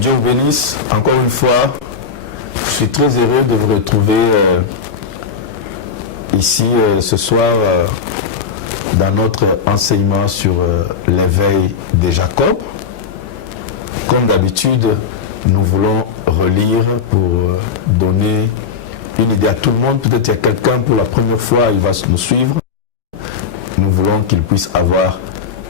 Dieu vous bénisse. Encore une fois, je suis très heureux de vous retrouver ici ce soir dans notre enseignement sur l'éveil de Jacob. Comme d'habitude, nous voulons relire pour donner une idée à tout le monde. Peut-être qu'il y a quelqu'un pour la première fois, il va nous suivre. Nous voulons qu'il puisse avoir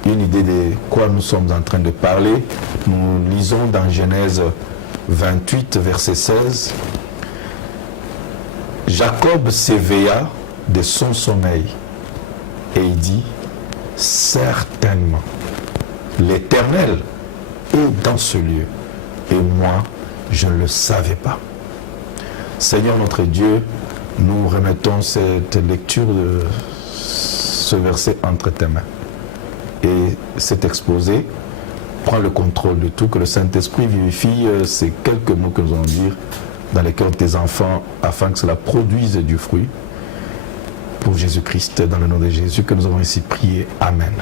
une idée de quoi nous sommes en train de parler. Nous lisons dans Genèse 28, verset 16. Jacob s'éveilla de son sommeil et il dit, certainement, l'Éternel est dans ce lieu et moi, je ne le savais pas. Seigneur notre Dieu, nous remettons cette lecture de ce verset entre tes mains. Et cet exposé prend le contrôle de tout, que le Saint-Esprit vivifie ces quelques mots que nous allons dire dans les cœurs de tes enfants, afin que cela produise du fruit pour Jésus-Christ, dans le nom de Jésus, que nous avons ici prié. Amen.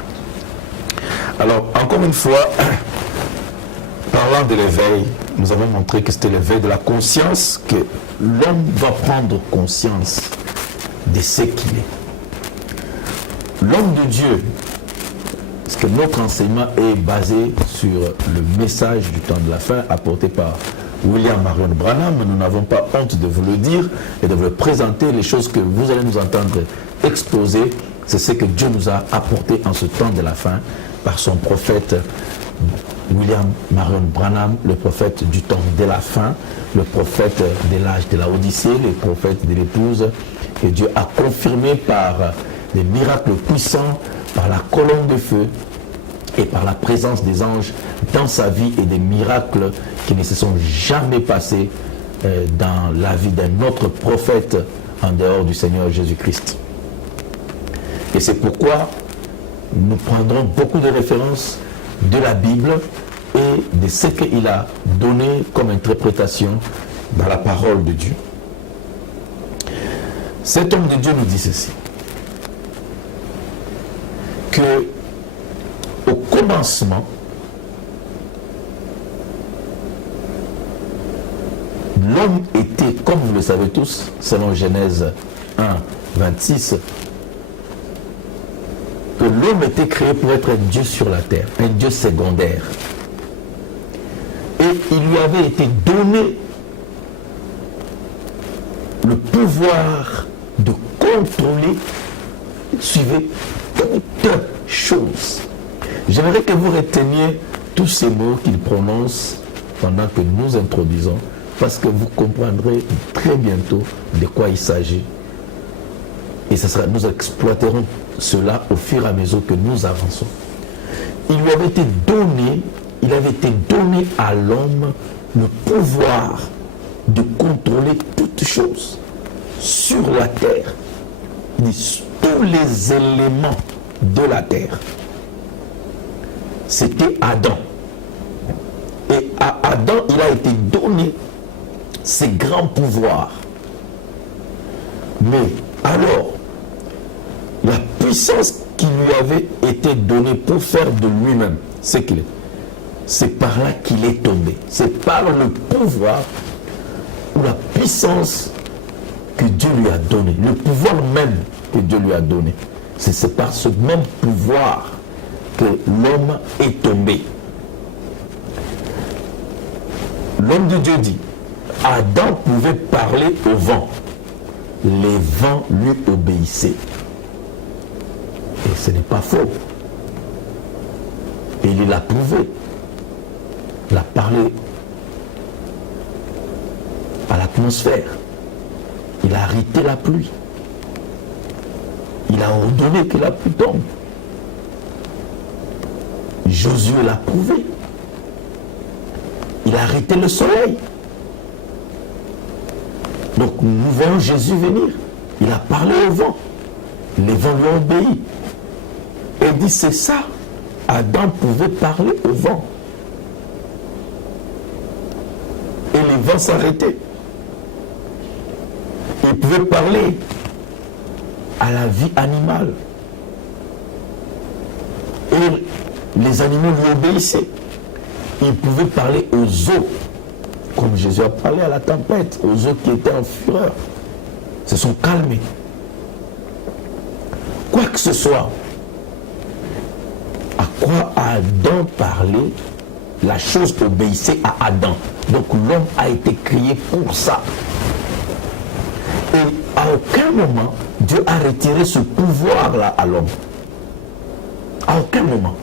Alors, encore une fois, parlant de l'éveil, nous avons montré que c'était l'éveil de la conscience, que l'homme va prendre conscience de ce qu'il est. L'homme de Dieu, parce que notre enseignement est basé sur le message du temps de la fin apporté par William Marion Branham. Nous n'avons pas honte de vous le dire et de vous le présenter. Les choses que vous allez nous entendre exposer, c'est ce que Dieu nous a apporté en ce temps de la fin par son prophète William Marion Branham, le prophète du temps de la fin, le prophète de l'âge de la Odyssée, le prophète de l'épouse, que Dieu a confirmé par des miracles puissants, par la colonne de feu et par la présence des anges dans sa vie et des miracles qui ne se sont jamais passés dans la vie d'un autre prophète en dehors du Seigneur Jésus-Christ. Et c'est pourquoi nous prendrons beaucoup de références de la Bible et de ce qu'il a donné comme interprétation dans la parole de Dieu. Cet homme de Dieu nous dit ceci, que au commencement, l'homme était, comme vous le savez tous, selon Genèse 1, 26, que l'homme était créé pour être un Dieu sur la terre, un Dieu secondaire. Et il lui avait été donné le pouvoir de contrôler, suivez, toute chose. J'aimerais que vous reteniez tous ces mots qu'il prononce pendant que nous introduisons, parce que vous comprendrez très bientôt de quoi il s'agit. Et nous exploiterons cela au fur et à mesure que nous avançons. Il avait été donné à l'homme le pouvoir de contrôler toutes choses sur la terre. Il dit tous les éléments de la terre. C'était Adam. Et à Adam, il a été donné ces grands pouvoirs. Mais alors, la puissance qui lui avait été donnée pour faire de lui-même ce qu'il est, c'est par là qu'il est tombé. C'est par le pouvoir ou la puissance que Dieu lui a donné. Le pouvoir même que Dieu lui a donné. C'est par ce même pouvoir que l'homme est tombé. L'homme de Dieu dit, Adam pouvait parler au vent. Les vents lui obéissaient. Et ce n'est pas faux. Et il l'a prouvé. Il a parlé à l'atmosphère. Il a arrêté la pluie. Il a ordonné que la pluie tombe. Josué l'a prouvé. Il a arrêté le soleil. Donc nous voyons Jésus venir. Il a parlé au vent. Les vents lui ont obéi. Et il dit, c'est ça. Adam pouvait parler au vent. Et les vents s'arrêtaient. Il pouvait parler à la vie animale. Et les animaux lui obéissaient. Il pouvait parler aux eaux, comme Jésus a parlé à la tempête, aux eaux qui étaient en fureur. Se sont calmées. Quoi que ce soit, à quoi Adam parlait, la chose obéissait à Adam. Donc l'homme a été créé pour ça. Et à aucun moment, Dieu a retiré ce pouvoir-là à l'homme. À aucun moment.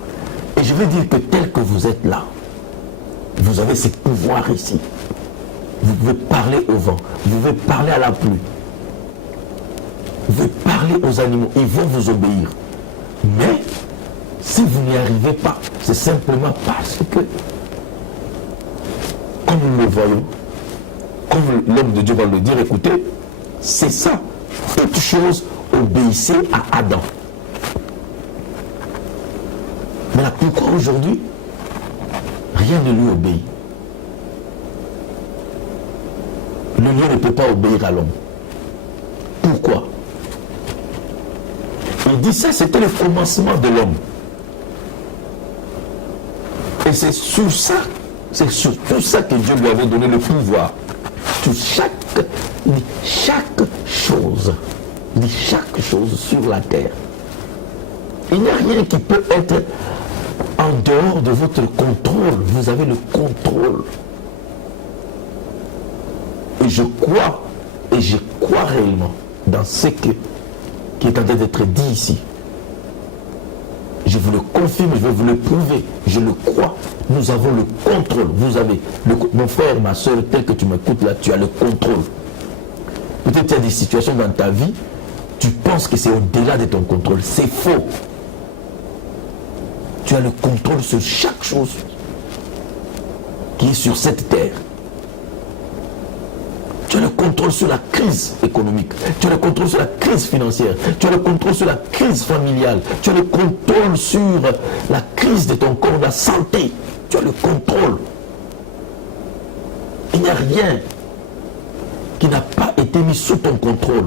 Et je veux dire que tel que vous êtes là, vous avez ce pouvoir ici. Vous pouvez parler au vent, vous pouvez parler à la pluie, vous pouvez parler aux animaux, ils vont vous obéir. Mais si vous n'y arrivez pas, c'est simplement parce que, comme nous le voyons, comme l'homme de Dieu va le dire, écoutez, c'est ça. Toute chose obéissait à Adam. Mais là, pourquoi aujourd'hui, rien ne lui obéit? Le lion ne peut pas obéir à l'homme. Pourquoi? Il dit ça, c'était le commencement de l'homme. Et c'est sur ça, c'est sur tout ça que Dieu lui avait donné le pouvoir. Sur chaque chose sur la terre. Il n'y a rien qui peut être en dehors de votre contrôle. Vous avez le contrôle. Et je crois réellement dans ce qui est en train d'être dit ici. Je vous le confirme, je vais vous le prouver. Je le crois. Nous avons le contrôle. Vous avez, mon frère, ma soeur, tel que tu m'écoutes là, tu as le contrôle. Peut-être qu'il y a des situations dans ta vie, tu penses que c'est au-delà de ton contrôle. C'est faux. Tu as le contrôle sur chaque chose qui est sur cette terre. Tu as le contrôle sur la crise économique. Tu as le contrôle sur la crise financière. Tu as le contrôle sur la crise familiale. Tu as le contrôle sur la crise de ton corps, la santé. Tu as le contrôle. Il n'y a rien qui n'a pas été mis sous ton contrôle.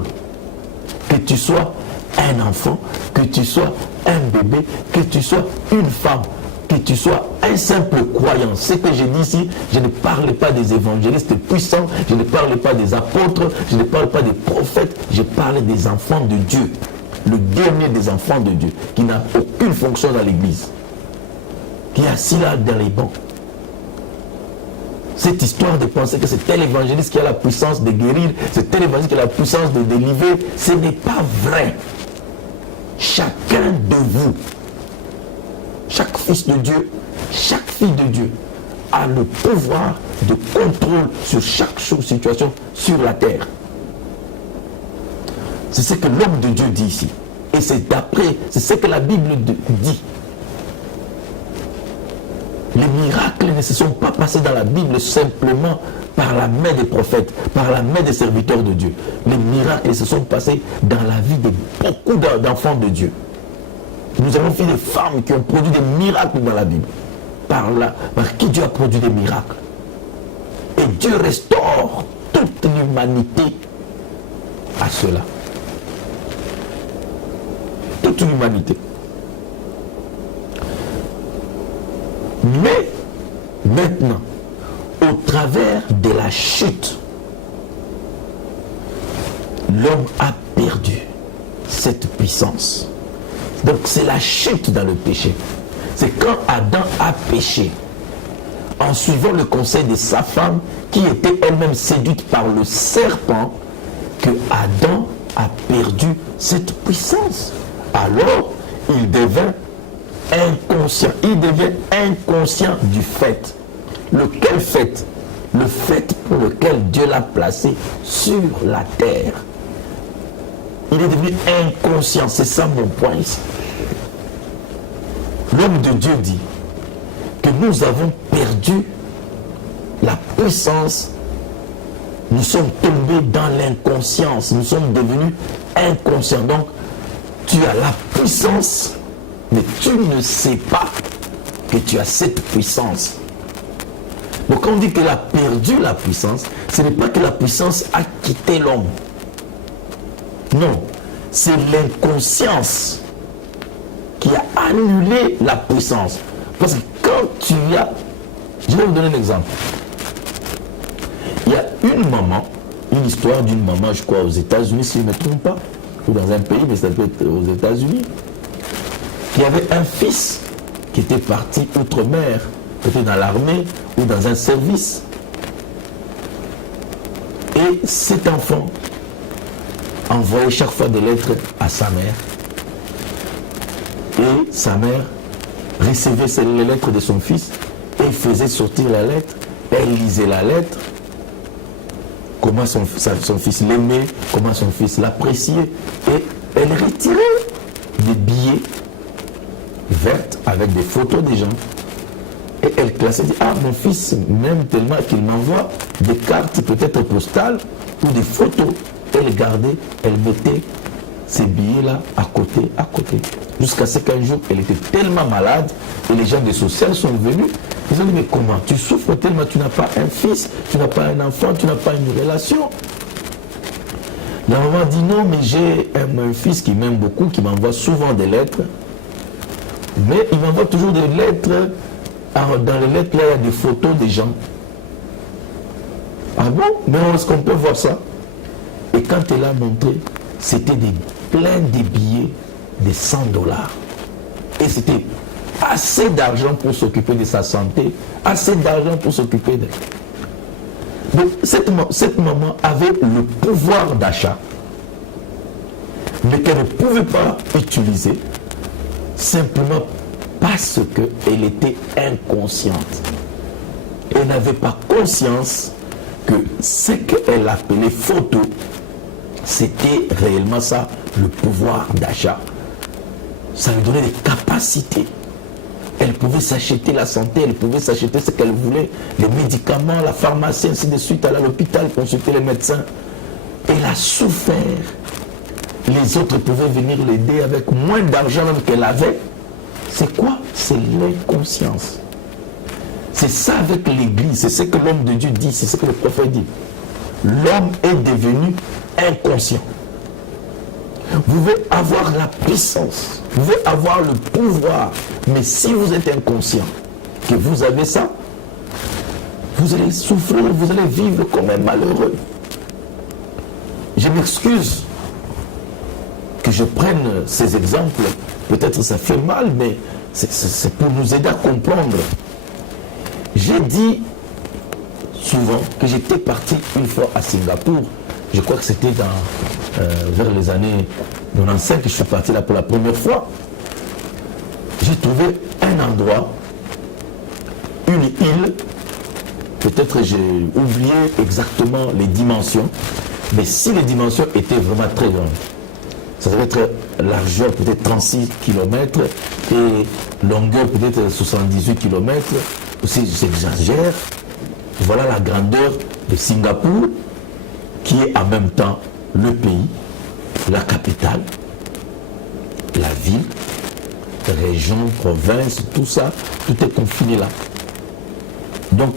Que tu sois un enfant, que tu sois un bébé, que tu sois une femme, que tu sois un simple croyant. Ce que je dis ici, je ne parle pas des évangélistes puissants, je ne parle pas des apôtres, je ne parle pas des prophètes, je parle des enfants de Dieu. Le dernier des enfants de Dieu, qui n'a aucune fonction dans l'église, qui est assis là dans les bancs. Cette histoire de penser que c'est tel évangéliste qui a la puissance de guérir, c'est tel évangéliste qui a la puissance de délivrer, ce n'est pas vrai. Chacun de vous, chaque fils de Dieu, chaque fille de Dieu a le pouvoir de contrôle sur chaque chose, situation sur la terre. C'est ce que l'homme de Dieu dit ici. Et c'est ce que la Bible dit. Les miracles ne se sont pas passés dans la Bible simplement par la main des prophètes, par la main des serviteurs de Dieu. Les miracles se sont passés dans la vie de beaucoup d'enfants de Dieu. Nous avons vu des femmes qui ont produit des miracles dans la Bible. Par qui Dieu a produit des miracles. Et Dieu restaure toute l'humanité à cela. Toute l'humanité. Mais maintenant, au travers de la chute, l'homme a perdu cette puissance. Donc c'est la chute dans le péché. C'est quand Adam a péché, en suivant le conseil de sa femme, qui était elle-même séduite par le serpent, que Adam a perdu cette puissance. Alors, il devint inconscient. Il devient inconscient du fait. Lequel fait? Le fait pour lequel Dieu l'a placé sur la terre. Il est devenu inconscient. C'est ça mon point ici. L'homme de Dieu dit que nous avons perdu la puissance. Nous sommes tombés dans l'inconscience. Nous sommes devenus inconscients. Donc, tu as la puissance, mais tu ne sais pas que tu as cette puissance. Donc quand on dit qu'il a perdu la puissance, ce n'est pas que la puissance a quitté l'homme. Non, c'est l'inconscience qui a annulé la puissance. Parce que quand tu as Je vais vous donner un exemple. Il y a une histoire d'une maman, je crois, aux États-Unis, si je ne me trompe pas, ou dans un pays, mais ça peut être aux États-Unis, qui avait un fils qui était parti outre-mer, peut-être dans l'armée ou dans un service. Et cet enfant envoyait chaque fois des lettres à sa mère. Et sa mère recevait les lettres de son fils et faisait sortir la lettre. Elle lisait la lettre, comment son fils l'aimait, comment son fils l'appréciait. Et elle retirait des billets verts avec des photos des gens. Et elle classait, dit, ah, mon fils m'aime tellement qu'il m'envoie des cartes peut-être postales ou des photos. Elle gardait, elle mettait ces billets-là à côté. Jusqu'à ce qu'un jour, elle était tellement malade et les gens des sociales sont venus. Ils ont dit, mais comment? Tu souffres tellement, tu n'as pas un fils, tu n'as pas un enfant, tu n'as pas une relation. La maman dit, non, mais j'ai un fils qui m'aime beaucoup, qui m'envoie souvent des lettres. Mais il m'envoie toujours des lettres. Alors, dans les lettres, là, il y a des photos des gens. Ah bon? Mais est-ce qu'on peut voir ça? Et quand elle a montré, c'était plein de billets de $100. Et c'était assez d'argent pour s'occuper de sa santé, assez d'argent pour s'occuper d'elle. Donc, cette maman avait le pouvoir d'achat, mais qu'elle ne pouvait pas utiliser simplement parce qu'elle était inconsciente. Elle n'avait pas conscience que ce qu'elle appelait photo, c'était réellement ça, le pouvoir d'achat. Ça lui donnait des capacités. Elle pouvait s'acheter la santé, elle pouvait s'acheter ce qu'elle voulait, les médicaments, la pharmacie, ainsi de suite, aller à l'hôpital, consulter les médecins. Elle a souffert. Les autres pouvaient venir l'aider avec moins d'argent même qu'elle avait. C'est quoi? C'est l'inconscience. C'est ça avec l'Église, c'est ce que l'homme de Dieu dit, c'est ce que le prophète dit. L'homme est devenu inconscient. Vous pouvez avoir la puissance, vous pouvez avoir le pouvoir, mais si vous êtes inconscient, que vous avez ça, vous allez souffrir, vous allez vivre comme un malheureux. Je m'excuse que je prenne ces exemples, peut-être ça fait mal, mais c'est pour nous aider à comprendre. J'ai dit souvent que j'étais parti une fois à Singapour. Je crois que c'était vers les années 95 que je suis parti là pour la première fois. J'ai trouvé un endroit, une île, peut-être j'ai oublié exactement les dimensions, mais si les dimensions étaient vraiment très grandes, ça devait être largeur peut-être 36 km et longueur peut-être 78 km. Si j'exagère, voilà la grandeur de Singapour, qui est en même temps le pays, la capitale, la ville, région, province, tout ça, tout est confiné là. Donc,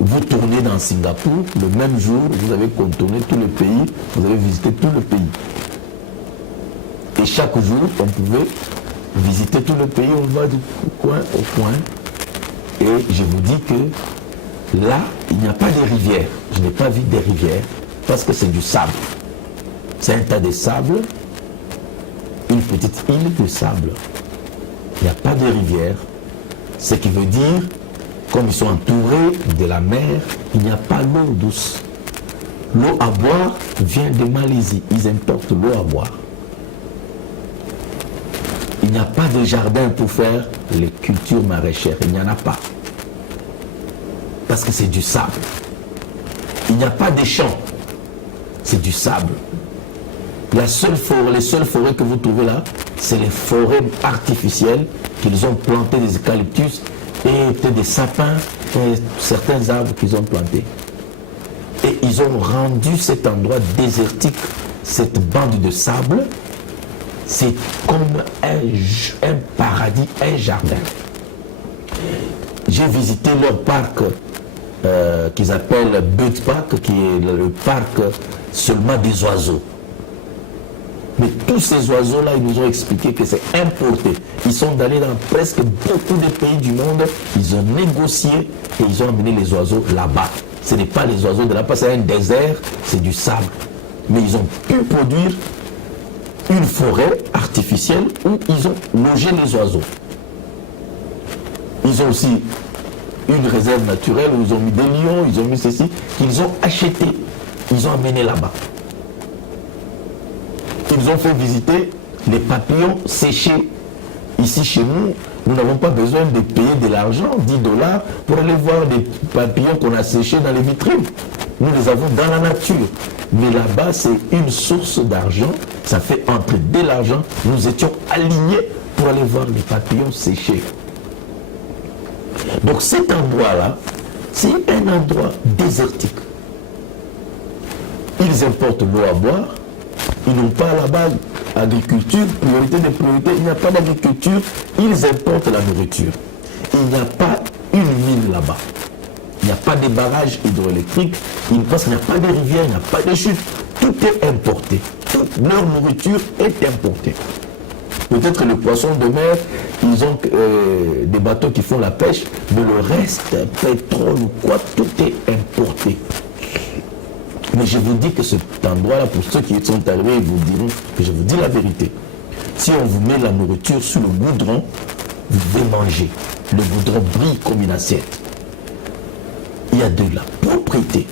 vous tournez dans Singapour, le même jour, vous avez contourné tout le pays, vous avez visité tout le pays. Et chaque jour, on pouvait visiter tout le pays, on va du coin au coin. Et je vous dis que là, il n'y a pas de rivières. Je n'ai pas vu des rivières parce que c'est du sable. C'est un tas de sable, une petite île de sable. Il n'y a pas de rivière. Ce qui veut dire, comme ils sont entourés de la mer, il n'y a pas l'eau douce. L'eau à boire vient de Malaisie. Ils importent l'eau à boire. Il n'y a pas de jardin pour faire les cultures maraîchères. Il n'y en a pas. Parce que c'est du sable. Il n'y a pas de champs. C'est du sable. Les seules forêts que vous trouvez là, c'est les forêts artificielles qu'ils ont plantées des eucalyptus et des sapins et certains arbres qu'ils ont plantés. Et ils ont rendu cet endroit désertique, cette bande de sable, c'est comme un paradis, un jardin. J'ai visité leur parc qu'ils appellent Bird Park, qui est le parc seulement des oiseaux. Mais tous ces oiseaux-là, ils nous ont expliqué que c'est importé. Ils sont allés dans presque beaucoup de pays du monde, ils ont négocié et ils ont amené les oiseaux là-bas. Ce n'est pas les oiseaux de là-bas, c'est un désert, c'est du sable. Mais ils ont pu produire une forêt artificielle où ils ont logé les oiseaux. Ils ont aussi une réserve naturelle où ils ont mis des lions, ils ont mis ceci, qu'ils ont acheté, ils ont amené là-bas. Ils ont fait visiter les papillons séchés. Ici chez nous, nous n'avons pas besoin de payer de l'argent, 10 $, pour aller voir des papillons qu'on a séchés dans les vitrines. Nous les avons dans la nature. Mais là-bas, c'est une source d'argent. Ça fait entrer de l'argent. Nous étions alignés pour aller voir les papillons séchés. Donc cet endroit-là, c'est un endroit désertique. Ils importent l'eau à boire. Ils n'ont pas là-bas agriculture, priorité des priorités. Il n'y a pas d'agriculture. Ils importent la nourriture. Il n'y a pas une mine là-bas. Il n'y a pas de barrages hydroélectriques. Parce qu'il n'y a pas de rivières, il n'y a pas de chutes. Tout est importé. Toute leur nourriture est importée. Peut-être le poisson de mer, ils ont des bateaux qui font la pêche, mais le reste, pétrole ou quoi, tout est importé. Mais je vous dis que cet endroit-là, pour ceux qui sont arrivés, ils vous diront que je vous dis la vérité. Si on vous met la nourriture sur le goudron, vous devez manger. Le goudron brille comme une assiette. Il y a de la propriété.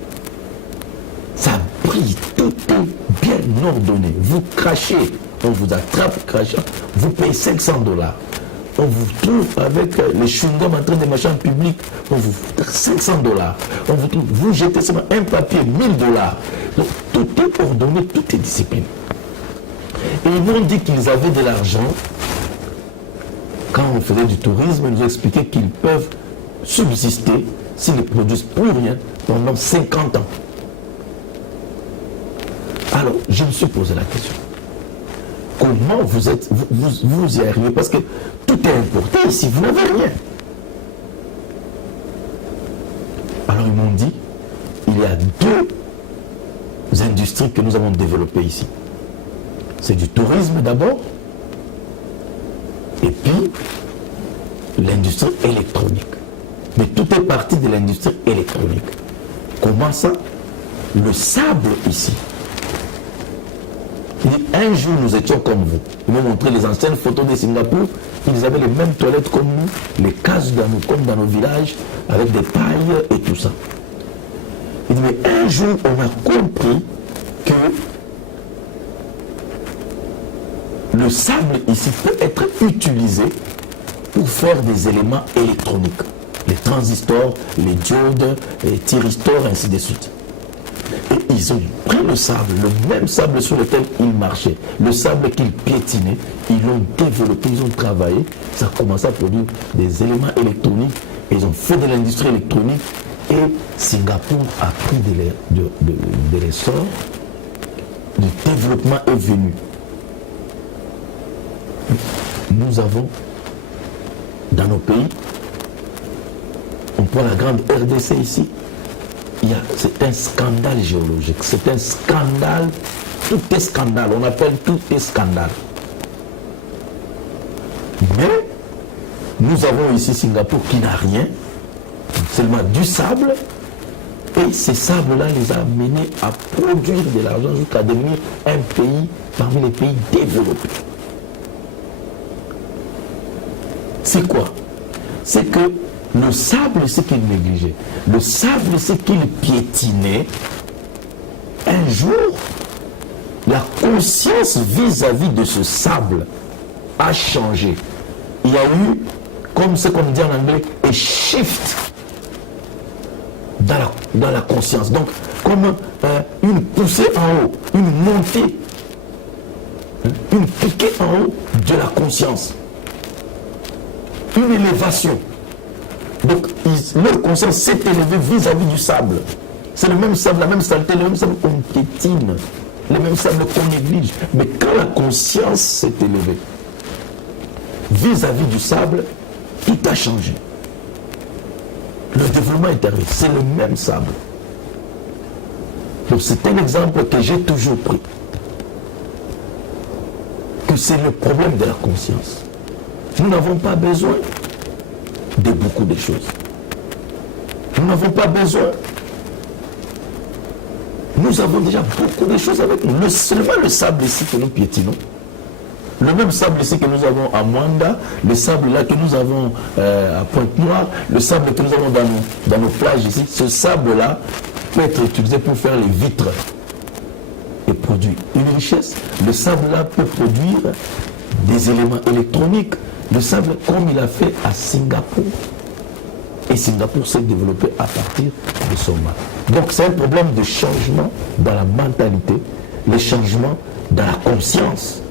Ça brille, tout est bien ordonné. Vous crachez, on vous attrape crachant, vous payez 500 $. On vous trouve avec les chewing-gums en train de marcher en public, on vous fout 500 $. On vous trouve, vous jetez seulement un papier, 1 000 $. Donc tout est ordonné, tout est discipliné. Et ils m'ont dit qu'ils avaient de l'argent. Quand on faisait du tourisme, ils nous expliquaient qu'ils peuvent subsister s'ils ne produisent plus rien pendant 50 ans. Alors, je me suis posé la question. Comment vous y arrivez? Parce que tout est importé ici, vous n'avez rien. Alors ils m'ont dit, il y a 2 industries que nous avons développées ici. C'est du tourisme d'abord, et puis l'industrie électronique. Mais tout est parti de l'industrie électronique. Comment ça? Le sable ici. Il dit, un jour nous étions comme vous. Ils m'ont montré les anciennes photos de Singapour. Ils avaient les mêmes toilettes comme nous, les cases comme dans nos villages, avec des pailles et tout ça. Il dit, mais un jour on a compris que le sable ici peut être utilisé pour faire des éléments électroniques. Les transistors, les diodes, les thyristors, ainsi de suite. Et ils ont pris le sable, le même sable sur lequel ils marchaient, le sable qu'ils piétinaient, ils l'ont développé, ils ont travaillé, ça a commencé à produire des éléments électroniques, et ils ont fait de l'industrie électronique, et Singapour a pris de l'essor, le développement est venu. Nous avons, dans nos pays, on prend la grande RDC ici, c'est un scandale géologique, c'est un scandale, tout est scandale, on appelle tout est scandale. Mais nous avons ici Singapour qui n'a rien, seulement du sable, et ces sables-là les a amenés à produire de l'argent jusqu'à devenir un pays parmi les pays développés. C'est quoi? C'est que le sable, c'est qu'il négligeait. Le sable, c'est qu'il piétinait. Un jour, la conscience vis-à-vis de ce sable a changé. Il y a eu, comme ce qu'on dit en anglais, un shift dans la conscience. Donc, comme une poussée en haut, une montée, une piquée en haut de la conscience. Une élévation. Donc, leur conscience s'est élevée vis-à-vis du sable. C'est le même sable, la même saleté, le même sable qu'on piétine, le même sable qu'on néglige. Mais quand la conscience s'est élevée vis-à-vis du sable, tout a changé. Le développement est arrivé, c'est le même sable. Donc, c'est un exemple que j'ai toujours pris. que c'est le problème de la conscience. Nous n'avons pas besoin de beaucoup de choses. Nous n'avons pas besoin. Nous avons déjà beaucoup de choses avec nous. Seulement le sable ici que nous piétinons, le même sable ici que nous avons à Mwanda, le sable là que nous avons à Pointe-Noire, le sable que nous avons dans nos plages ici, ce sable-là peut être utilisé pour faire les vitres et produire une richesse. Le sable-là peut produire des éléments électroniques. Le sable, comme il a fait à Singapour. Et Singapour s'est développé à partir de son mal. Donc c'est un problème de changement dans la mentalité, le changement dans la conscience.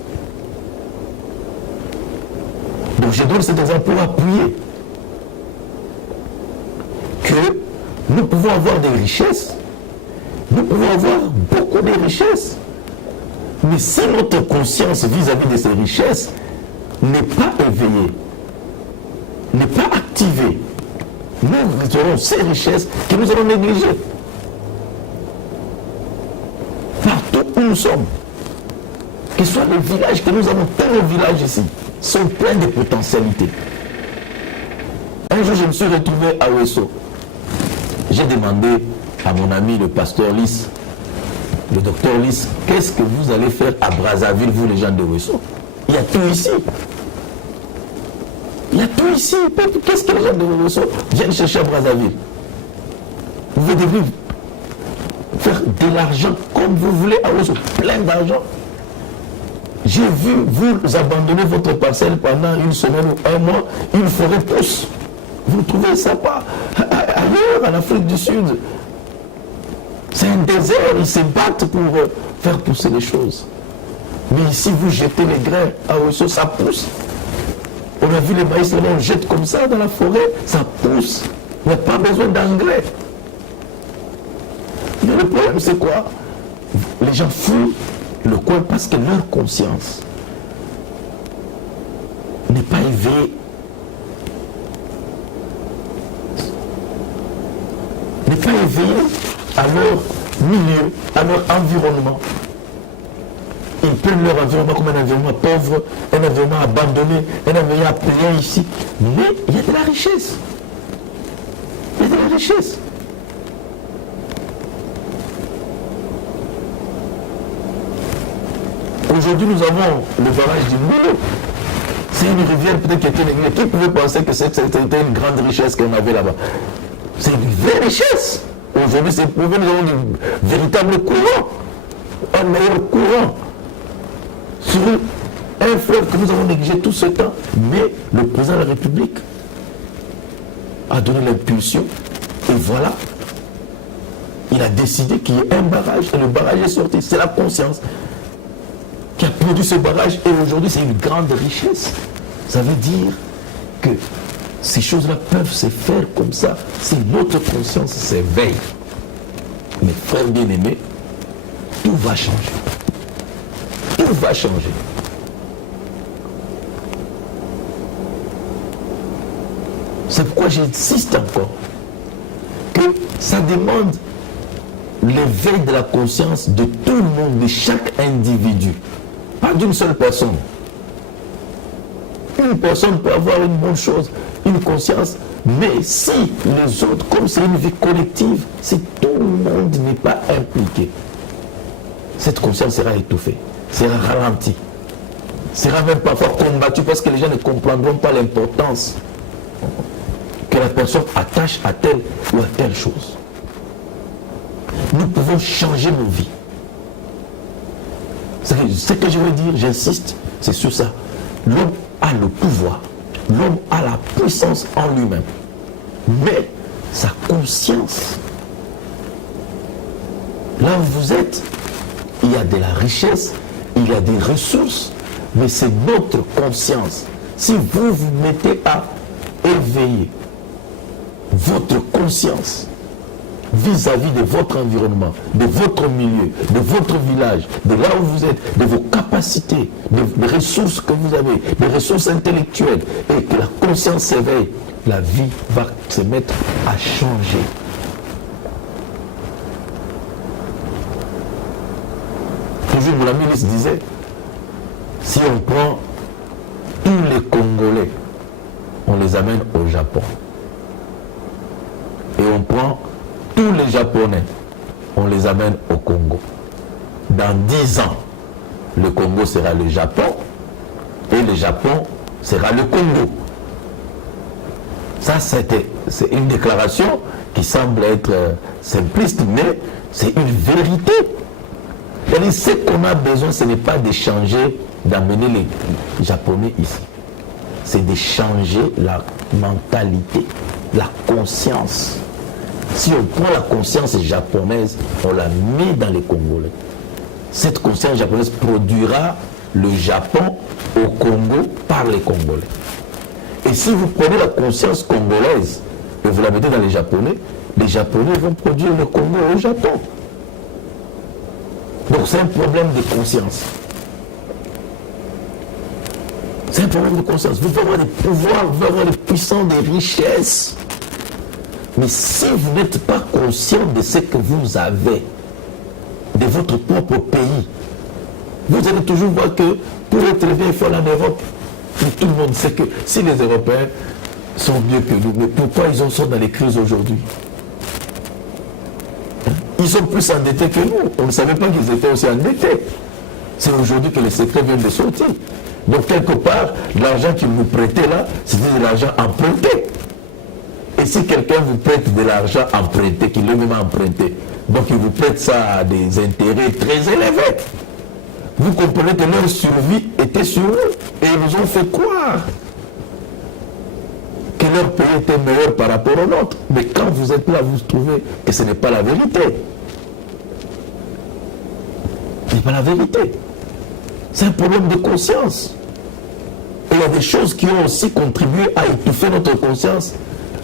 Donc je donne cet exemple pour appuyer que nous pouvons avoir des richesses, nous pouvons avoir beaucoup de richesses, mais si notre conscience vis-à-vis de ces richesses n'est pas éveillée, n'est pas activée, nous aurons ces richesses que nous allons négliger. Partout où nous sommes, que ce soit les villages que nous avons, tous les villages ici, sont pleins de potentialités. Un jour, je me suis retrouvé à Ouesso. J'ai demandé à mon ami, le pasteur Lys, le docteur Lys, qu'est-ce que vous allez faire à Brazzaville, vous les gens de Ouesso? Il y a tout ici. Il y a tout ici. Qu'est-ce que les gens de Ouesso viennent chercher à Brazzaville? Vous devez faire de l'argent comme vous voulez à Ouesso, plein d'argent. J'ai vu vous abandonner votre parcelle pendant une semaine ou un mois, une forêt pousse. Vous ne trouvez ça pas ailleurs, en Afrique du Sud? C'est un désert, ils se battent pour faire pousser les choses. Mais ici, vous jetez les grains à Ouesso, ça pousse. On a vu les maïs, on jette comme ça dans la forêt, ça pousse. Il n'y a pas besoin d'engrais. Mais le problème, c'est quoi? Les gens fuient le coin parce que leur conscience n'est pas éveillée. N'est pas éveillée à leur milieu, à leur environnement. Ils prennent leur environnement comme un environnement pauvre, un environnement abandonné, un environnement appelé ici. Mais il y a de la richesse. Il y a de la richesse. Aujourd'hui, nous avons le barrage du Moulou. C'est une rivière peut-être qui était négligée. Qui pouvait penser que c'était une grande richesse qu'on avait là-bas? C'est une vraie richesse. Aujourd'hui, c'est prouvé, nous avons un véritable courant, un meilleur courant sur un fleuve que nous avons négligé tout ce temps. Mais le président de la République a donné l'impulsion et voilà, il a décidé qu'il y ait un barrage et le barrage est sorti. C'est la conscience qui a produit ce barrage et aujourd'hui c'est une grande richesse. Ça veut dire que ces choses-là peuvent se faire comme ça si notre conscience s'éveille. Mes frères bien-aimés, tout va changer. Tout va changer. C'est pourquoi j'insiste encore que ça demande l'éveil de la conscience de tout le monde, de chaque individu. Pas d'une seule personne. Une personne peut avoir une bonne chose, une conscience, mais si les autres, comme c'est une vie collective, si tout le monde n'est pas impliqué, cette conscience sera étouffée, sera ralentie, sera même parfois combattue parce que les gens ne comprendront pas l'importance que la personne attache à telle ou à telle chose. Nous pouvons changer nos vies. Ce que je veux dire, j'insiste, c'est sur ça. L'homme a le pouvoir, l'homme a la puissance en lui-même. Mais sa conscience, là où vous êtes, il y a de la richesse, il y a des ressources, mais c'est notre conscience. Si vous vous mettez à éveiller votre conscience vis-à-vis de votre environnement, de votre milieu, de votre village, de là où vous êtes, de vos capacités, des ressources que vous avez, des ressources intellectuelles, et que la conscience s'éveille, la vie va se mettre à changer. Toujours mon ami Lys disait, Si on prend tous les Congolais, on les amène au Japon. Et on prend tous les Japonais, on les amène au Congo. Dans 10 ans, le Congo sera le Japon et le Japon sera le Congo. Ça, c'est une déclaration qui semble être simpliste, mais c'est une vérité. C'est-à-dire, ce qu'on a besoin, ce n'est pas d'échanger, d'amener les Japonais ici. C'est de changer la mentalité, la conscience. Si on prend la conscience japonaise, on la met dans les Congolais. Cette conscience japonaise produira le Japon au Congo par les Congolais. Et si vous prenez la conscience congolaise et vous la mettez dans les Japonais vont produire le Congo au Japon. Donc c'est un problème de conscience. C'est un problème de conscience. Vous pouvez avoir des pouvoirs, vous pouvez avoir des puissances, des richesses. Mais si vous n'êtes pas conscient de ce que vous avez, de votre propre pays, vous allez toujours voir que pour être bien, il faut aller en Europe. Mais tout le monde sait que si les Européens sont mieux que nous, mais pourquoi ils en sont dans les crises aujourd'hui? Ils sont plus endettés que nous. On ne savait pas qu'ils étaient aussi endettés. C'est aujourd'hui que les secrets viennent de sortir. Donc quelque part, l'argent qu'ils nous prêtaient là, c'était de l'argent emprunté. Et si quelqu'un vous prête de l'argent emprunté, qu'il l'a même emprunté, donc il vous prête ça à des intérêts très élevés, vous comprenez que leur survie était sur eux. Et ils nous ont fait croire que leur pays était meilleur par rapport au nôtre. Mais quand vous êtes là, vous trouvez que ce n'est pas la vérité. Ce n'est pas la vérité. C'est un problème de conscience. Et il y a des choses qui ont aussi contribué à étouffer notre conscience,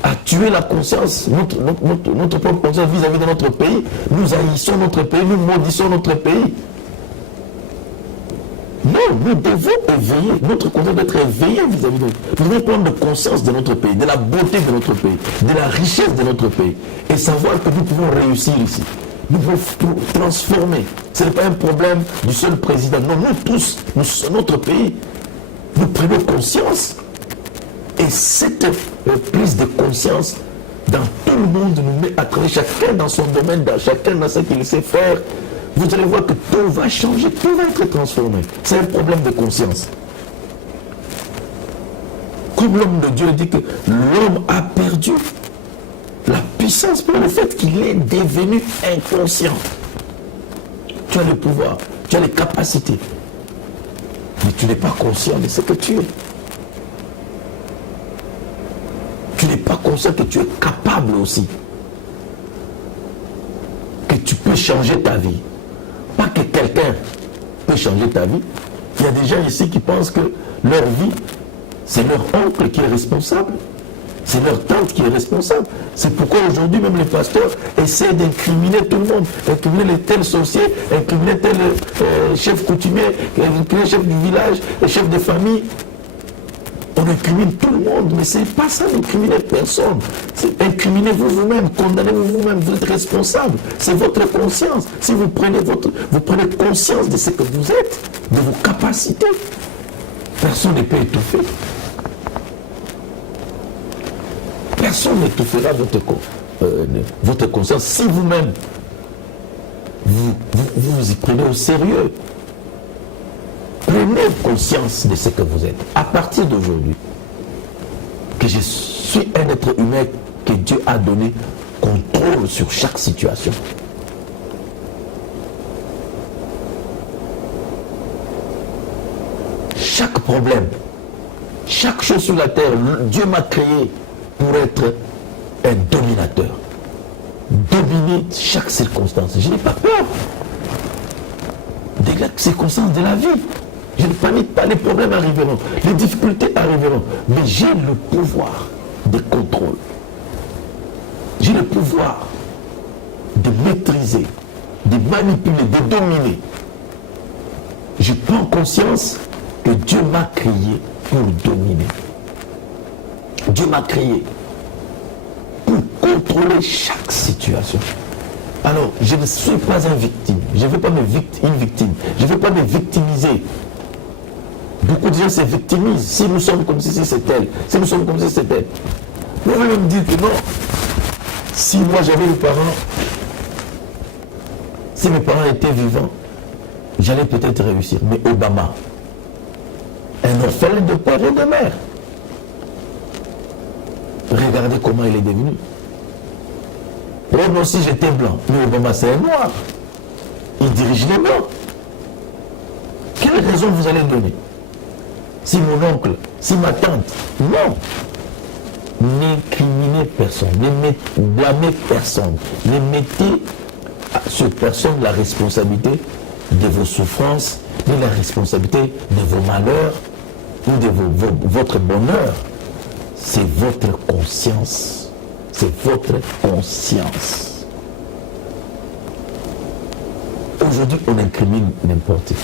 à tuer la conscience, notre propre conscience vis-à-vis de notre pays. Nous haïssons notre pays, nous maudissons notre pays. Non, nous devons éveiller, notre conscience doit être éveillée vis-à-vis de notre pays. Nous devons prendre conscience de notre pays, de la beauté de notre pays, de la richesse de notre pays, et savoir que nous pouvons réussir ici. Nous pouvons transformer. Ce n'est pas un problème du seul président. Non, nous tous, notre pays, nous prenons conscience. Et cette prise de conscience dans tout le monde nous met à travailler, chacun dans son domaine, chacun dans ce qu'il sait faire. Vous allez voir que tout va changer, tout va être transformé. C'est un problème de conscience. Comme l'homme de Dieu dit que l'homme a perdu la puissance pour le fait qu'il est devenu inconscient. Tu as le pouvoir, tu as les capacités, mais tu n'es pas conscient de ce que tu es. Tu n'es pas conscient que tu es capable aussi. Que tu peux changer ta vie. Pas que quelqu'un peut changer ta vie. Il y a des gens ici qui pensent que leur vie, c'est leur oncle qui est responsable. C'est leur tante qui est responsable. C'est pourquoi aujourd'hui, même les pasteurs essaient d'incriminer tout le monde. Incriminer les tels sorciers, incriminer tel chef coutumier, incriminer le chef du village, le chef de famille. On incrimine tout le monde, mais ce n'est pas ça d'incriminer personne. C'est incriminez-vous vous-même, condamnez-vous vous-même, vous êtes responsable. C'est votre conscience. Si vous prenez conscience de ce que vous êtes, de vos capacités, personne ne peut étouffer. Personne n'étouffera votre conscience si vous-même vous y prenez au sérieux. Prenez conscience de ce que vous êtes. À partir d'aujourd'hui, que je suis un être humain que Dieu a donné contrôle sur chaque situation. Chaque problème, chaque chose sur la terre, Dieu m'a créé pour être un dominateur. Dominer chaque circonstance. Je n'ai pas peur des circonstances de la vie. Je ne panique pas, les problèmes arriveront, les difficultés arriveront. Mais j'ai le pouvoir de contrôle. J'ai le pouvoir de maîtriser, de manipuler, de dominer. Je prends conscience que Dieu m'a créé pour dominer. Dieu m'a créé pour contrôler chaque situation. Alors, je ne suis pas une victime. Je ne veux pas une victime. Je ne veux pas me victimiser. Beaucoup de gens se victimisent. Si nous sommes comme ceci, c'est elle. Si nous sommes comme ceci, c'est elle. Vous voulez me dire que non. Si moi j'avais des parents, si mes parents étaient vivants, j'allais peut-être réussir. Mais Obama, un orphelin de père et de mère. Regardez comment il est devenu. Moi aussi j'étais blanc, mais Obama c'est un noir. Il dirige les blancs. Quelle raison vous allez donner? Si mon oncle, si ma tante, non. N'incriminez personne, ne blâmez personne, ne mettez sur personne la responsabilité de vos souffrances, ni la responsabilité de vos malheurs, ou de votre bonheur. C'est votre conscience. C'est votre conscience. Aujourd'hui, on incrimine n'importe qui.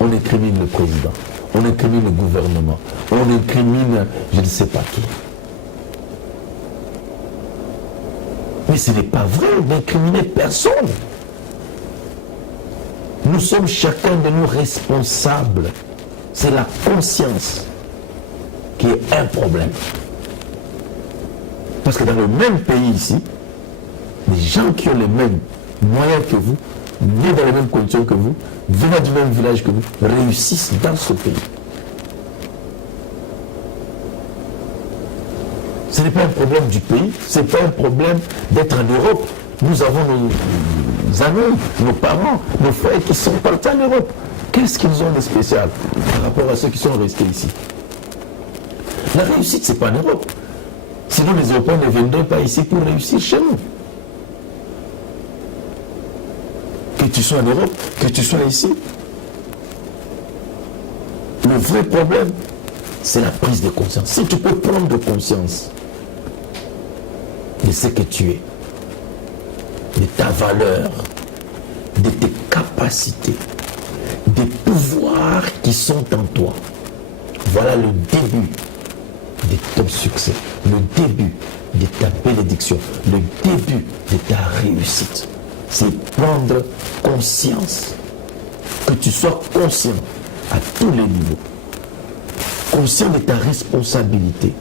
On incrimine le président, on incrimine le gouvernement, on incrimine je ne sais pas qui. Mais ce n'est pas vrai d'incriminer personne. Nous sommes chacun de nous responsables. C'est la conscience qui est un problème. Parce que dans le même pays ici, les gens qui ont les mêmes moyens que vous, nés dans les mêmes conditions que vous, venant du même village que vous, réussissent dans ce pays. Ce n'est pas un problème du pays, ce n'est pas un problème d'être en Europe. Nous avons nos amis, nos parents, nos frères qui sont partis en Europe. Qu'est-ce qu'ils ont de spécial par rapport à ceux qui sont restés ici? La réussite, ce n'est pas en Europe. Sinon, les Européens ne viendraient pas ici pour réussir chez nous. Que tu sois en Europe, que tu sois ici. Le vrai problème, c'est la prise de conscience. Si tu peux prendre conscience de ce que tu es, de ta valeur, de tes capacités, des pouvoirs qui sont en toi, voilà le début de ton succès, le début de ta bénédiction, le début de ta réussite. C'est prendre conscience, que tu sois conscient à tous les niveaux, conscient de ta responsabilité,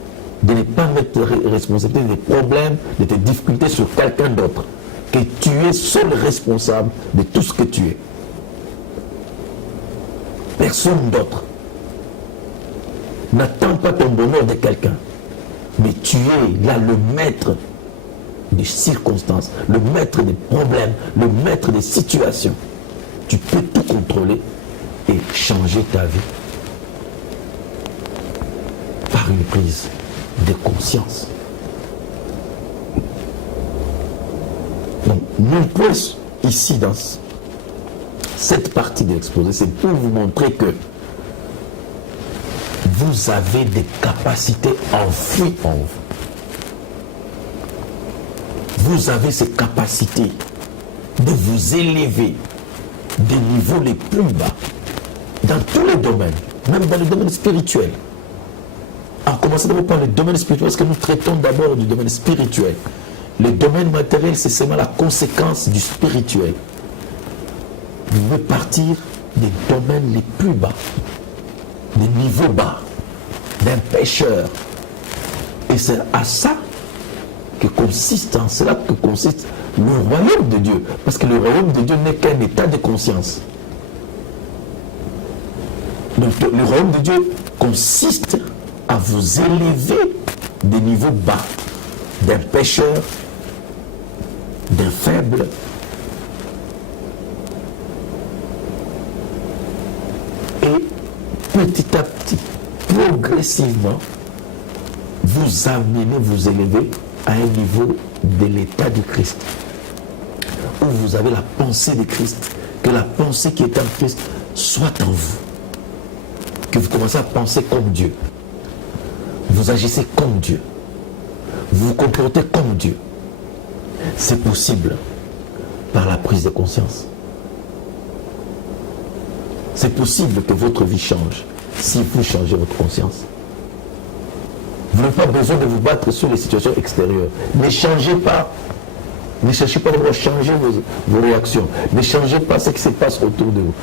de ne pas mettre la responsabilité des problèmes, de tes difficultés sur quelqu'un d'autre, que tu es seul responsable de tout ce que tu es. Personne d'autre. N'attends pas ton bonheur de quelqu'un, mais tu es là le maître des circonstances, le maître des problèmes, le maître des situations. Tu peux tout contrôler et changer ta vie par une prise de conscience. Donc, mon point ici dans cette partie de l'exposé, c'est pour vous montrer que vous avez des capacités enfouies en vous. Vous avez ces capacités de vous élever des niveaux les plus bas dans tous les domaines, même dans le domaine spirituel. En commençant d'abord par le domaine spirituel, parce que nous traitons d'abord du domaine spirituel. Le domaine matériel, c'est seulement la conséquence du spirituel. Vous pouvez partir des domaines les plus bas, des niveaux bas, d'un pécheur. Et c'est à ça que consiste, en cela que consiste le royaume de Dieu. Parce que le royaume de Dieu n'est qu'un état de conscience. Donc le royaume de Dieu consiste à vous élever des niveaux bas, d'un pécheur, d'un faible. Et petit à petit, progressivement, vous amenez, vous élevez à un niveau de l'état du Christ, où vous avez la pensée de Christ, que la pensée qui est en Christ soit en vous, que vous commencez à penser comme Dieu, vous agissez comme Dieu, vous vous comportez comme Dieu. C'est possible par la prise de conscience. C'est possible que votre vie change si vous changez votre conscience. Vous n'avez pas besoin de vous battre sur les situations extérieures. Ne changez pas. Ne cherchez pas de changer vos réactions. Ne changez pas ce qui se passe autour de vous.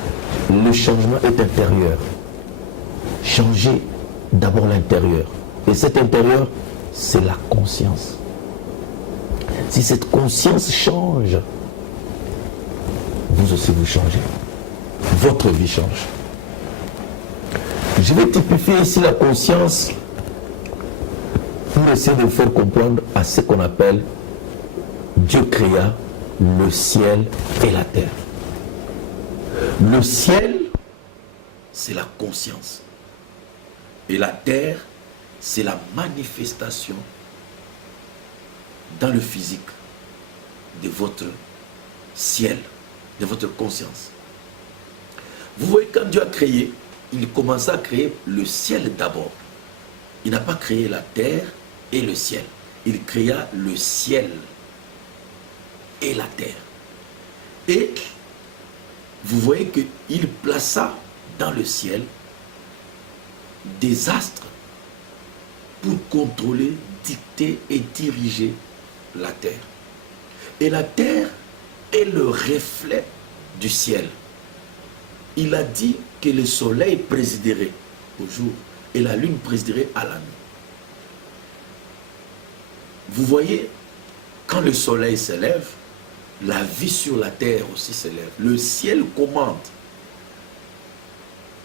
Le changement est intérieur. changer d'abord l'intérieur. Et cet intérieur, c'est la conscience. Si cette conscience change, vous aussi vous changez. Votre vie change. Je vais typifier ici la conscience pour essayer de vous faire comprendre à ce qu'on appelle Dieu créa le ciel et la terre. Le ciel, c'est la conscience. Et la terre, c'est la manifestation dans le physique de votre ciel, de votre conscience. Vous voyez, quand Dieu a créé, il commença à créer le ciel d'abord. Il n'a pas créé la terre et le ciel. Il créa le ciel et la terre. Et vous voyez qu'il plaça dans le ciel des astres pour contrôler, dicter et diriger la terre. Et la terre est le reflet du ciel. Il a dit que le soleil présiderait au jour et la lune présiderait à la nuit. Vous voyez, quand le soleil s'élève, la vie sur la terre aussi s'élève. Le ciel commande.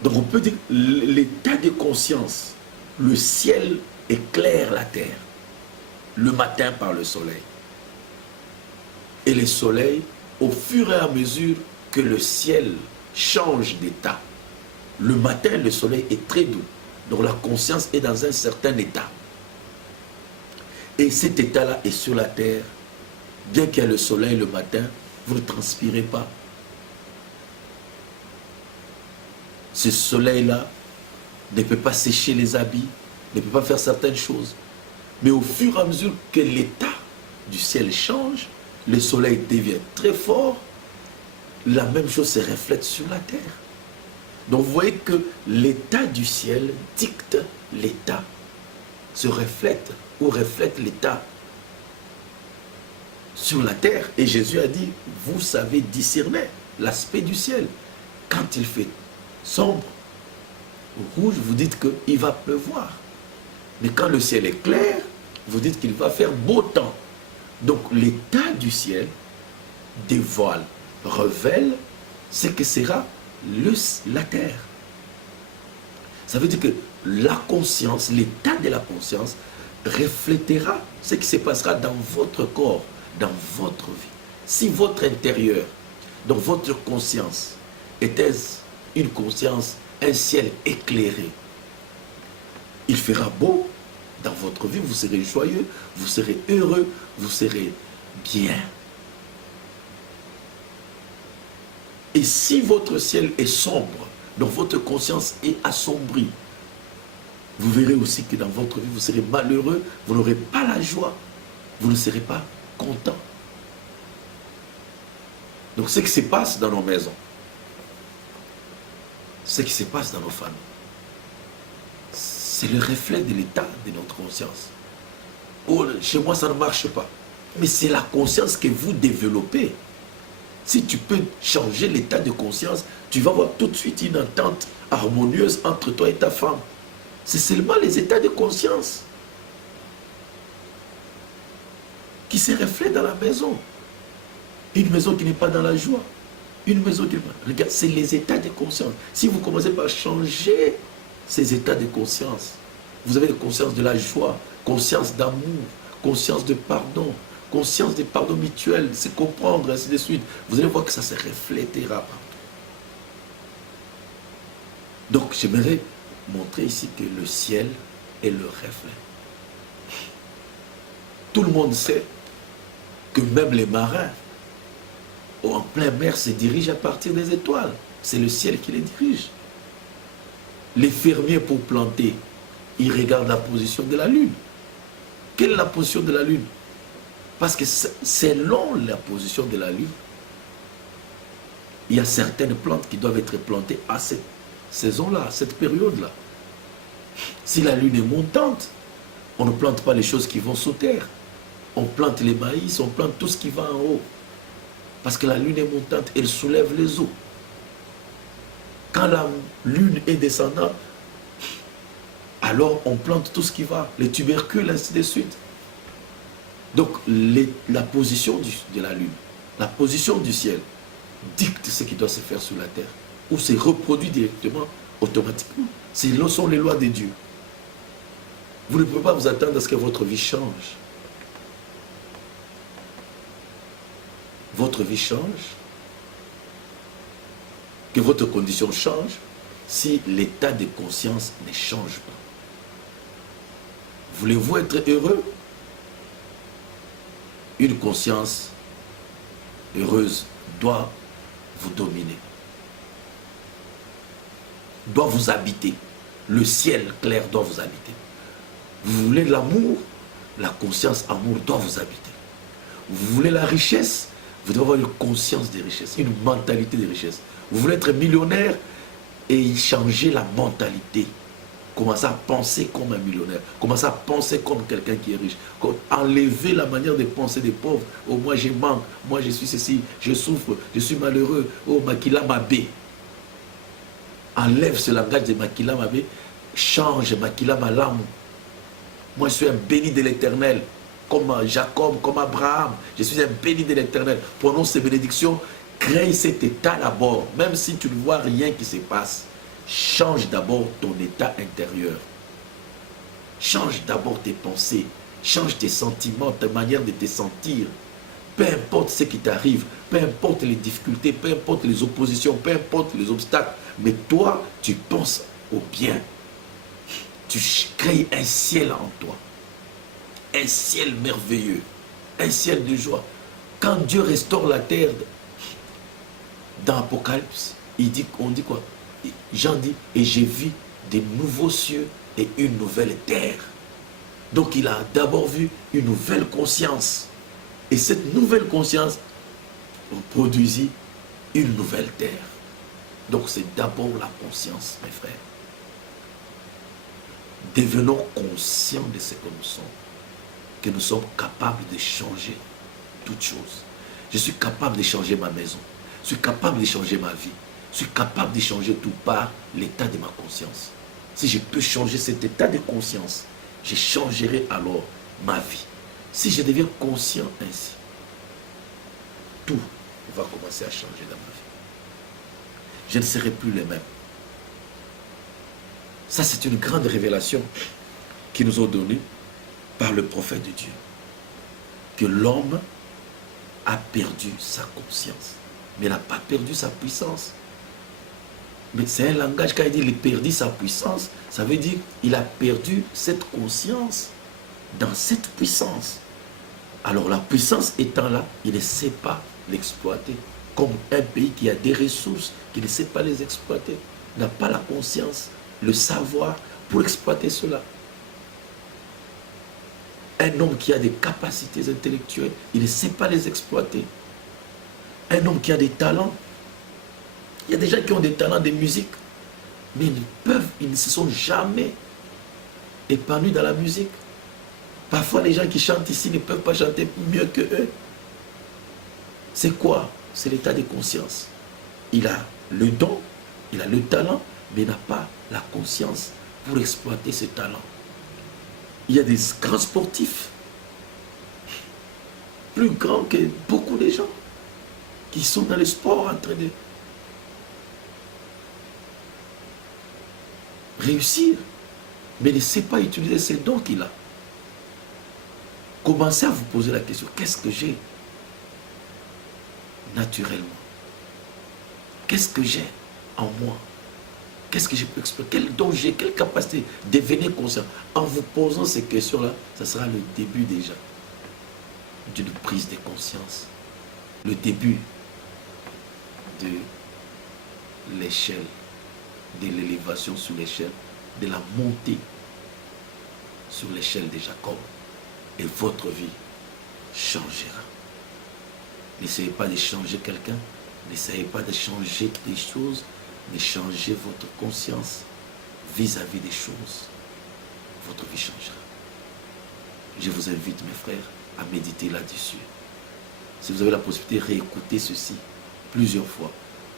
Donc on peut dire l'état de conscience. Le ciel éclaire la terre. Le matin par le soleil. Et le soleil, au fur et à mesure que le ciel change d'état. Le matin, le soleil est très doux. Donc la conscience est dans un certain état. Et cet état-là est sur la terre. Bien qu'il y ait le soleil le matin, vous ne transpirez pas. Ce soleil-là ne peut pas sécher les habits, ne peut pas faire certaines choses. Mais au fur et à mesure que l'état du ciel change, le soleil devient très fort, la même chose se reflète sur la terre. Donc vous voyez que l'état du ciel dicte l'état, se reflète ou reflète l'état sur la terre. Et Jésus a dit, vous savez discerner l'aspect du ciel. Quand il fait sombre, rouge, vous dites qu'il va pleuvoir. Mais quand le ciel est clair, vous dites qu'il va faire beau temps. Donc l'état du ciel dévoile, révèle ce que sera la terre. Ça veut dire que la conscience, l'état de la conscience, reflétera ce qui se passera dans votre corps, dans votre vie. Si votre intérieur, donc votre conscience, était une conscience, un ciel éclairé, il fera beau dans votre vie, vous serez joyeux, vous serez heureux, vous serez bien. Et si votre ciel est sombre, donc votre conscience est assombrie, vous verrez aussi que dans votre vie, vous serez malheureux, vous n'aurez pas la joie, vous ne serez pas content. Donc ce qui se passe dans nos maisons, ce qui se passe dans nos familles, c'est le reflet de l'état de notre conscience. Oh, chez moi, ça ne marche pas. Mais c'est la conscience que vous développez. Si tu peux changer l'état de conscience, tu vas voir tout de suite une entente harmonieuse entre toi et ta femme. C'est seulement les états de conscience qui se reflètent dans la maison. Une maison qui n'est pas dans la joie. Une maison qui n'est pas... Regarde, c'est les états de conscience. Si vous commencez par changer ces états de conscience, vous avez la conscience de la joie, conscience d'amour, conscience de pardon, conscience de pardon mutuel, se comprendre, ainsi de suite. Vous allez voir que ça se reflétera partout. Donc, j'aimerais montrer ici que le ciel est le reflet. Tout le monde sait que même les marins en pleine mer se dirigent à partir des étoiles. C'est le ciel qui les dirige. Les fermiers, pour planter, ils regardent la position de la lune. Quelle est la position de la lune? Parce que selon la position de la lune, il y a certaines plantes qui doivent être plantées à cette saison-là, à cette période-là. Si la lune est montante, on ne plante pas les choses qui vont sous terre. On plante les maïs, on plante tout ce qui va en haut. Parce que la lune est montante, elle soulève les eaux. Quand la lune est descendante, alors on plante tout ce qui va, les tubercules, ainsi de suite. Donc la position de la lune, la position du ciel dicte ce qui doit se faire sur la terre, ou se reproduit directement, automatiquement. Ce sont les lois de Dieu. Vous ne pouvez pas vous attendre à ce que votre vie change. Votre vie change, que votre condition change, si l'état de conscience ne change pas. Voulez-vous être heureux? Une conscience heureuse doit vous dominer, doit vous habiter. Le ciel clair doit vous habiter. Vous voulez l'amour, la conscience amour doit vous habiter. Vous voulez la richesse, vous devez avoir une conscience des richesses, une mentalité des richesses. Vous voulez être millionnaire et changer la mentalité. Commencez à penser comme un millionnaire. Commencez à penser comme quelqu'un qui est riche. Enlever la manière de penser des pauvres. Oh, moi je manque, moi je suis ceci, je souffre, je suis malheureux. Oh, Makila Mabé. Enlève ce langage de Makila Mabé. Change Makila Malam. Moi je suis un béni de l'Éternel. Comme Jacob, comme Abraham. Je suis un béni de l'Éternel. Prononce ces bénédictions. Crée cet état d'abord. Même si tu ne vois rien qui se passe. Change d'abord ton état intérieur. Change d'abord tes pensées. Change tes sentiments, ta manière de te sentir. Peu importe ce qui t'arrive, peu importe les difficultés, peu importe les oppositions, peu importe les obstacles. Mais toi, tu penses au bien. Tu crées un ciel en toi. Un ciel merveilleux. Un ciel de joie. Quand Dieu restaure la terre, dans Apocalypse, on dit quoi? Jean dit, et j'ai vu des nouveaux cieux et une nouvelle terre. Donc il a d'abord vu une nouvelle conscience. Et cette nouvelle conscience produisit une nouvelle terre. Donc c'est d'abord la conscience, mes frères. Devenons conscients de ce que nous sommes. Que nous sommes capables de changer toutes choses. Je suis capable de changer ma maison. Je suis capable de changer ma vie. Je suis capable de changer tout par l'état de ma conscience. Si je peux changer cet état de conscience, je changerai alors ma vie. Si je deviens conscient ainsi, tout va commencer à changer dans ma vie. Je ne serai plus le même. Ça, c'est une grande révélation qui nous a donnée par le prophète de Dieu. Que l'homme a perdu sa conscience, mais n'a pas perdu sa puissance. Mais c'est un langage, quand il dit qu'il a perdu sa puissance, ça veut dire qu'il a perdu cette conscience dans cette puissance. Alors la puissance étant là, il ne sait pas l'exploiter. Comme un pays qui a des ressources, qui ne sait pas les exploiter, n'a pas la conscience, le savoir pour exploiter cela. Un homme qui a des capacités intellectuelles, il ne sait pas les exploiter. Un homme qui a des talents, il y a des gens qui ont des talents de musique, mais ils ne se sont jamais épanouis dans la musique. Parfois, les gens qui chantent ici ne peuvent pas chanter mieux que eux. C'est quoi? C'est l'état de conscience. Il a le don, il a le talent, mais il n'a pas la conscience pour exploiter ce talent. Il y a des grands sportifs, plus grands que beaucoup de gens, qui sont dans le sport en train de réussir, mais ne sait pas utiliser ces dons qu'il a. Commencez à vous poser la question, qu'est-ce que j'ai naturellement? Qu'est-ce que j'ai en moi? Qu'est-ce que je peux exploiter? Quel don j'ai? Quelle capacité? Devenez conscient. En vous posant ces questions-là, ça sera le début déjà d'une prise de conscience. Le début de l'échelle, de l'élévation sur l'échelle, de la montée sur l'échelle de Jacob. Et votre vie changera. N'essayez pas de changer quelqu'un, n'essayez pas de changer des choses, mais changez votre conscience vis-à-vis des choses. Votre vie changera. Je vous invite, mes frères, à méditer là-dessus. Si vous avez la possibilité, réécoutez ceci plusieurs fois,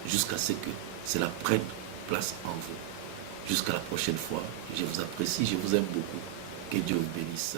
jusqu'à ce que cela prenne place en vous. Jusqu'à la prochaine fois. Je vous apprécie, je vous aime beaucoup. Que Dieu vous bénisse.